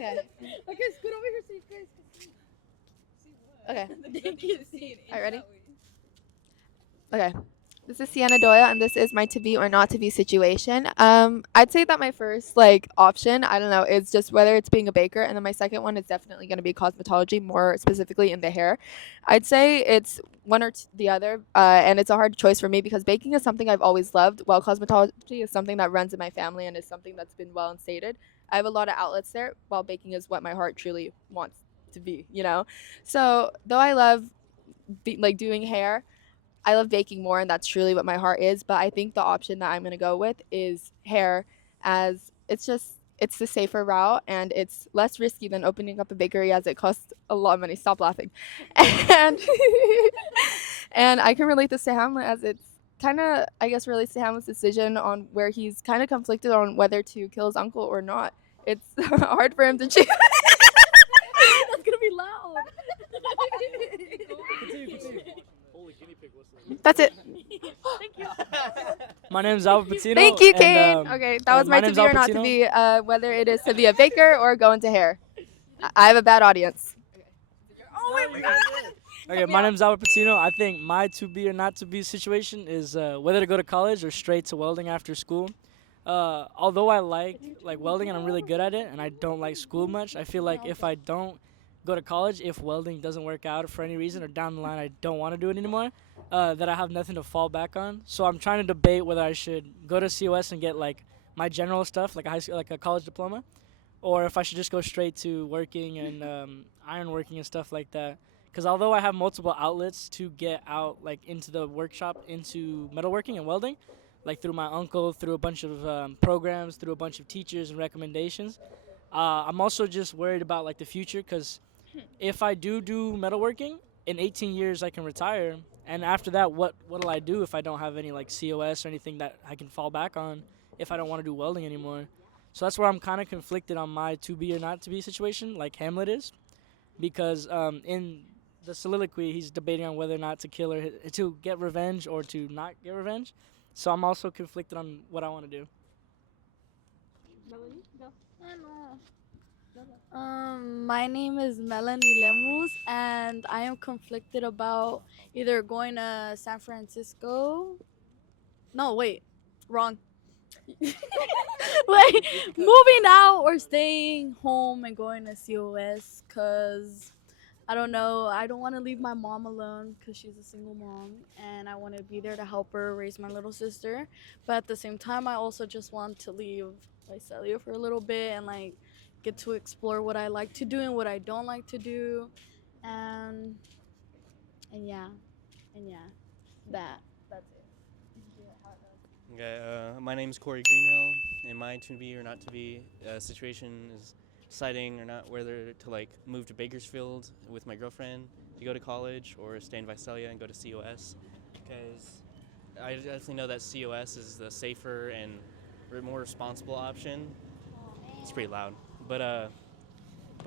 Okay. Okay, scoot over here so you guys can see. Okay. They can see it. All right, ready? Okay. This is Sienna Doyle, and this is my to be or not to be situation. I'd say that my first option, I don't know, is just whether it's being a baker, and then my second one is definitely going to be cosmetology, more specifically in the hair. I'd say it's one or the other, and it's a hard choice for me because baking is something I've always loved, while cosmetology is something that runs in my family and is something that's been well instated. I have a lot of outlets there, while baking is what my heart truly wants to be. So though I love doing hair, I love baking more, and that's truly what my heart is. But I think the option that I'm gonna go with is hair, as it's the safer route and it's less risky than opening up a bakery, as it costs a lot of money. Stop laughing, and and I can relate this to Hamlet, as it's kind of, I guess, relates to Hamlet's decision on where he's kind of conflicted on whether to kill his uncle or not. It's hard for him to choose. That's gonna be loud. That's it. Thank you. My name's Albert Patino. Thank you, and, Kane. Okay, that was my to name's be or Al not to Pacino. be, whether it is to be a baker or go into hair. I have a bad audience. Oh wait, we got it. Okay, my name's Albert Patino. I think my to be or not to be situation is whether to go to college or straight to welding after school. Although I like welding and I'm really good at it, and I don't like school much, I feel like if I don't go to college, if welding doesn't work out for any reason or down the line I don't want to do it anymore, that I have nothing to fall back on. So I'm trying to debate whether I should go to COS and get like my general stuff, like a high school, like a college diploma, or if I should just go straight to working and ironworking and stuff like that. Because although I have multiple outlets to get out like into the workshop, into metalworking and welding, like through my uncle, through a bunch of programs, through a bunch of teachers and recommendations, I'm also just worried about like the future. Because if I do metalworking, in 18 years I can retire, and after that, what'll I do if I don't have any like COS or anything that I can fall back on if I don't want to do welding anymore? So that's where I'm kind of conflicted on my to be or not to be situation, like Hamlet is, because in the soliloquy he's debating on whether or not to kill or to get revenge or to not get revenge. So I'm also conflicted on what I want to do. My name is Melanie Lemus, and I am conflicted about either going to San Francisco. No, wait, wrong. Wait, moving out or staying home and going to COS, cause I don't know. I don't want to leave my mom alone because she's a single mom, and I want to be there to help her raise my little sister. But at the same time, I also just want to leave Visalia for a little bit and get to explore what I like to do and what I don't like to do, and and yeah, and yeah, that that's it. Okay, my name's Corey Greenhill, and my to be or not to be situation is deciding or not whether to like move to Bakersfield with my girlfriend to go to college or stay in Visalia and go to COS, because I definitely know that COS is the safer and more responsible option. It's pretty loud, but I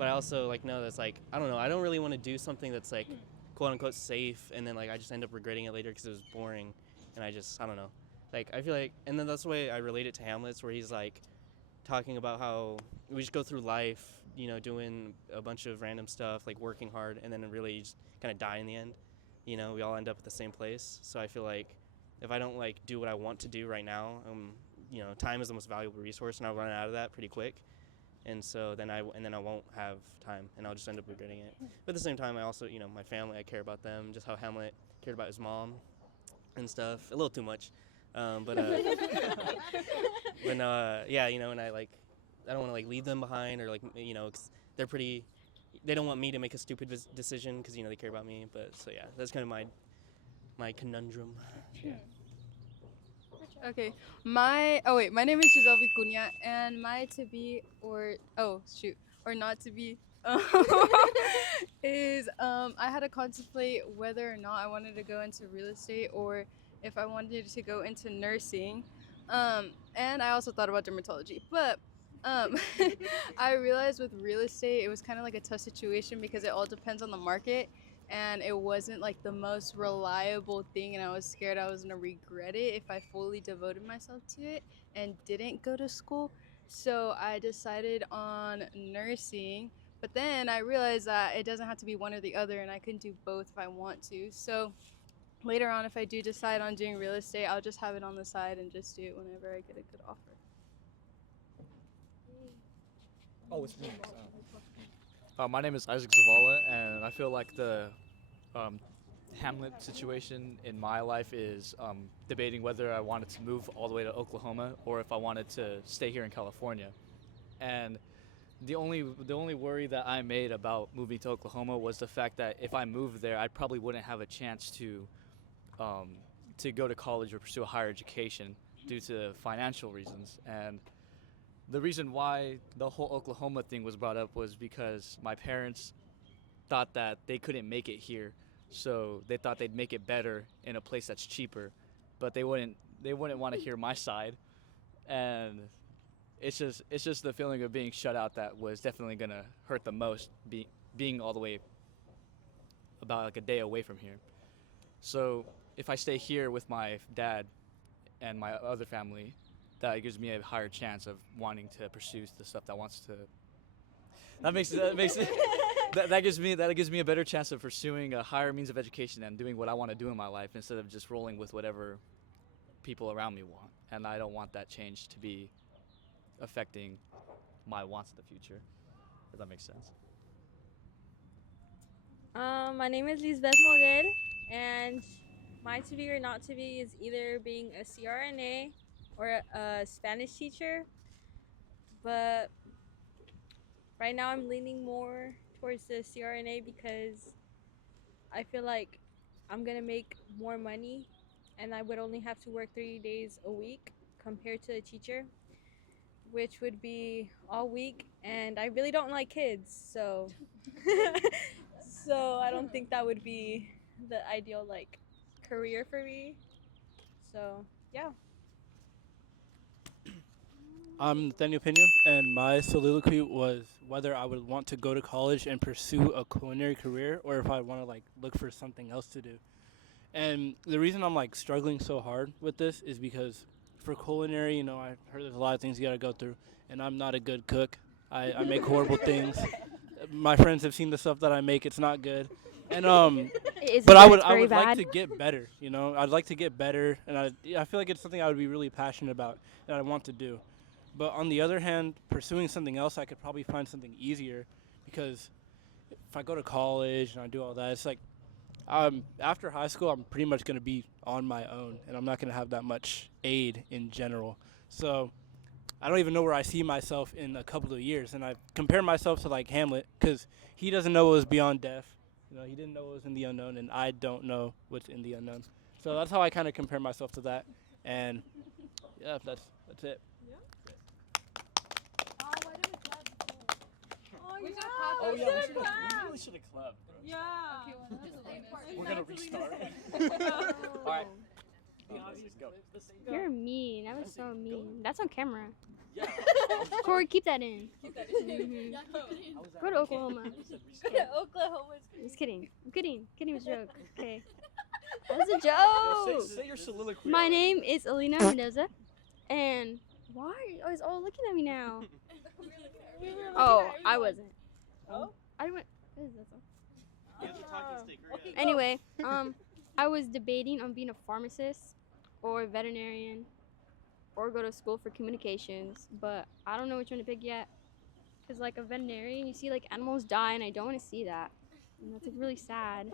also like know that's like I don't know. I don't really want to do something that's like quote unquote safe, and then like I just end up regretting it later because it was boring, and I don't know. Like I feel like, and then that's the way I relate it to Hamlet's, where he's like talking about how we just go through life, doing a bunch of random stuff, like working hard, and then really just kind of die in the end. We all end up at the same place. So I feel like if I don't like do what I want to do right now, time is the most valuable resource, and I'll run out of that pretty quick. And so then I won't have time, and I'll just end up regretting it. But at the same time, I also, my family, I care about them, just how Hamlet cared about his mom and stuff, a little too much. But no, yeah, and I don't want to like leave them behind or 'cause they're pretty. They don't want me to make a stupid decision because they care about me. But so yeah, that's kind of my conundrum. Yeah. Okay, my name is Giselle Vicuña, and my to be or not to be is I had to contemplate whether or not I wanted to go into real estate or if I wanted to go into nursing, and I also thought about dermatology, but um, I realized with real estate it was kind of like a tough situation because it all depends on the market, and it wasn't like the most reliable thing, and I was scared I was gonna regret it if I fully devoted myself to it and didn't go to school. So I decided on nursing, but then I realized that it doesn't have to be one or the other, and I can do both if I want to. So later on, if I do decide on doing real estate, I'll just have it on the side and just do it whenever I get a good offer. Oh, it's me. My name is Isaac Zavala, and I feel like the um, Hamlet situation in my life is debating whether I wanted to move all the way to Oklahoma or if I wanted to stay here in California. And the only worry that I made about moving to Oklahoma was the fact that if I moved there, I probably wouldn't have a chance um, to go to college or pursue a higher education due to financial reasons. And the reason why the whole Oklahoma thing was brought up was because my parents thought that they couldn't make it here, so they thought they'd make it better in a place that's cheaper, but they wouldn't want to hear my side, and it's just the feeling of being shut out that was definitely gonna hurt the most, being all the way about like a day away from here. So if I stay here with my dad and my other family, that gives me a higher chance of wanting to pursue the stuff that wants to. That gives me a better chance of pursuing a higher means of education and doing what I want to do in my life instead of just rolling with whatever people around me want. And I don't want that change to be affecting my wants in the future. If that makes sense. My name is Lisbeth Moguel, and my to be or not to be is either being a CRNA or a Spanish teacher. But right now, I'm leaning more towards the CRNA because I feel like I'm gonna make more money, and I would only have to work 3 days a week compared to a teacher, which would be all week. And I really don't like kids, so so I don't think that would be the ideal like career for me. So yeah. I'm Nathaniel Pinion, and my soliloquy was whether I would want to go to college and pursue a culinary career, or if I want to like look for something else to do. And the reason I'm like struggling so hard with this is because for culinary, I heard there's a lot of things you gotta go through, and I'm not a good cook. I make horrible things. My friends have seen the stuff that I make; it's not good. And but I would like to get better. I'd like to get better, and I feel like it's something I would be really passionate about that I want to do. But on the other hand, pursuing something else, I could probably find something easier, because if I go to college and I do all that, it's like after high school, I'm pretty much going to be on my own, and I'm not going to have that much aid in general. So I don't even know where I see myself in a couple of years. And I compare myself to like Hamlet, because he doesn't know what was beyond death. He didn't know what was in the unknown, and I don't know what's in the unknown. So that's how I kind of compare myself to that. And yeah, that's it. Oh yeah, we really should have clapped, bro. Yeah. We're gonna restart. All right. Go. You're mean. That was so mean. That's on camera. Yeah. Corey, keep that in. Mhm. Go to Oklahoma. Oklahoma. Just kidding. I'm kidding. Kidding was a joke. Okay. That was a joke. Say your soliloquy. My name is Alina Mendoza. And why are you guys all looking at me now? Oh, I wasn't. Oh? I went. What is this one? Anyway, I was debating on being a pharmacist or a veterinarian or go to school for communications, but I don't know which one to pick yet. Because, like, a veterinarian, you see, like, animals die, and I don't want to see that. And that's, like, really sad.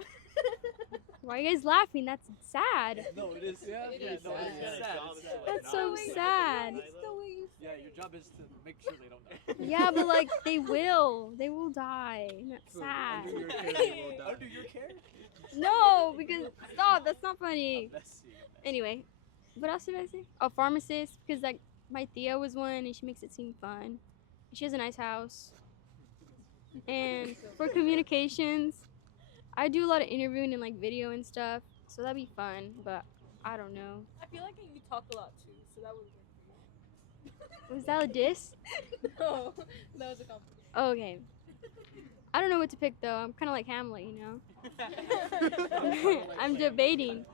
Why are you guys laughing? That's sad. No, it is. Yeah, It yeah, is no, sad. it's sad. That's so sad. Yeah, your job is to make sure they don't die. Yeah, but, like, they will. They will die. And that's sad. Under your care, they will die. Under your care? No, because, stop. That's not funny. Anyway, what else did I say? Oh, pharmacist, because, like, my Thea was one, and she makes it seem fun. She has a nice house. And for communications, I do a lot of interviewing and like video and stuff, so that'd be fun, but I don't know. I feel like you talk a lot too, so that would work for you. Was that a diss? No, that was a compliment. Oh, okay. I don't know what to pick though. I'm kind of like Hamlet, you know? I'm debating.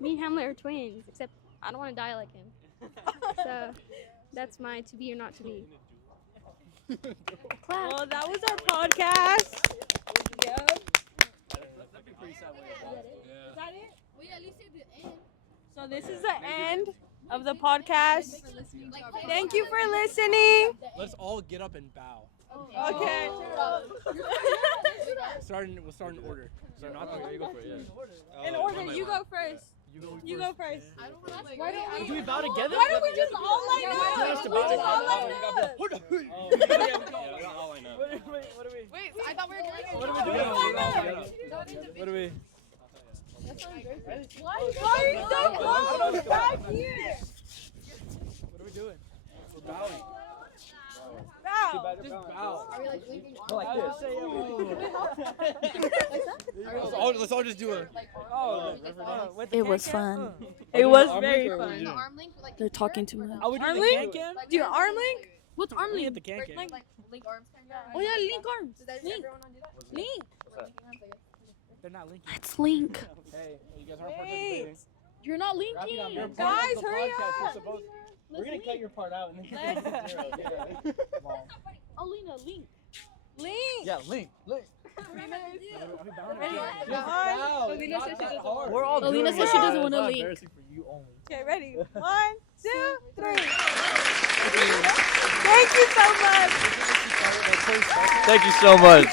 Me and Hamlet are twins, except I don't want to die like him. So, That's my to be or not to be. Well, that was our podcast. Yep. Is that it? So this is the end of the podcast. Thank you for listening. Let's all get up and bow. Okay. We'll start in order. So not You go for it, yeah. In order, you go first. You go first. Do we bow together? Why don't we just all line up? Just We bow just all line together. up. What are we? Wait, I thought we were doing What are we doing? What are we? Why are you so close? Back here. What are we doing? We're bowing. Bow. Just bow. Are we like linking arms? Like this. Let's all just do it. It was fun. It was very The fun. arm link? Like They're talking too much. Are we doing Arm the link? can-can? Like, Do you arm link? What's arm We hit link? the can-can. like link arms kind of. Oh yeah, link arms. Does that, Link. everyone want to do that? Link. We're linking arms, I guess. They're not linking. Let's link. Hey, you guys aren't Wait. participating. You're not Wrap it up. linking. You're Guys, part of the hurry podcast. You're up. supposed- Let's We're gonna link. cut your part out and then you're gonna get zero. Come on. Alina, link. Link. Yeah, link. Are we bowing Ready? together? Just bow. It's not that hard. We're all Alina doing says it. she doesn't want to It's not link. embarrassing for you only. Okay, ready? 1, 2, 3. Thank you so much. Thank you so much.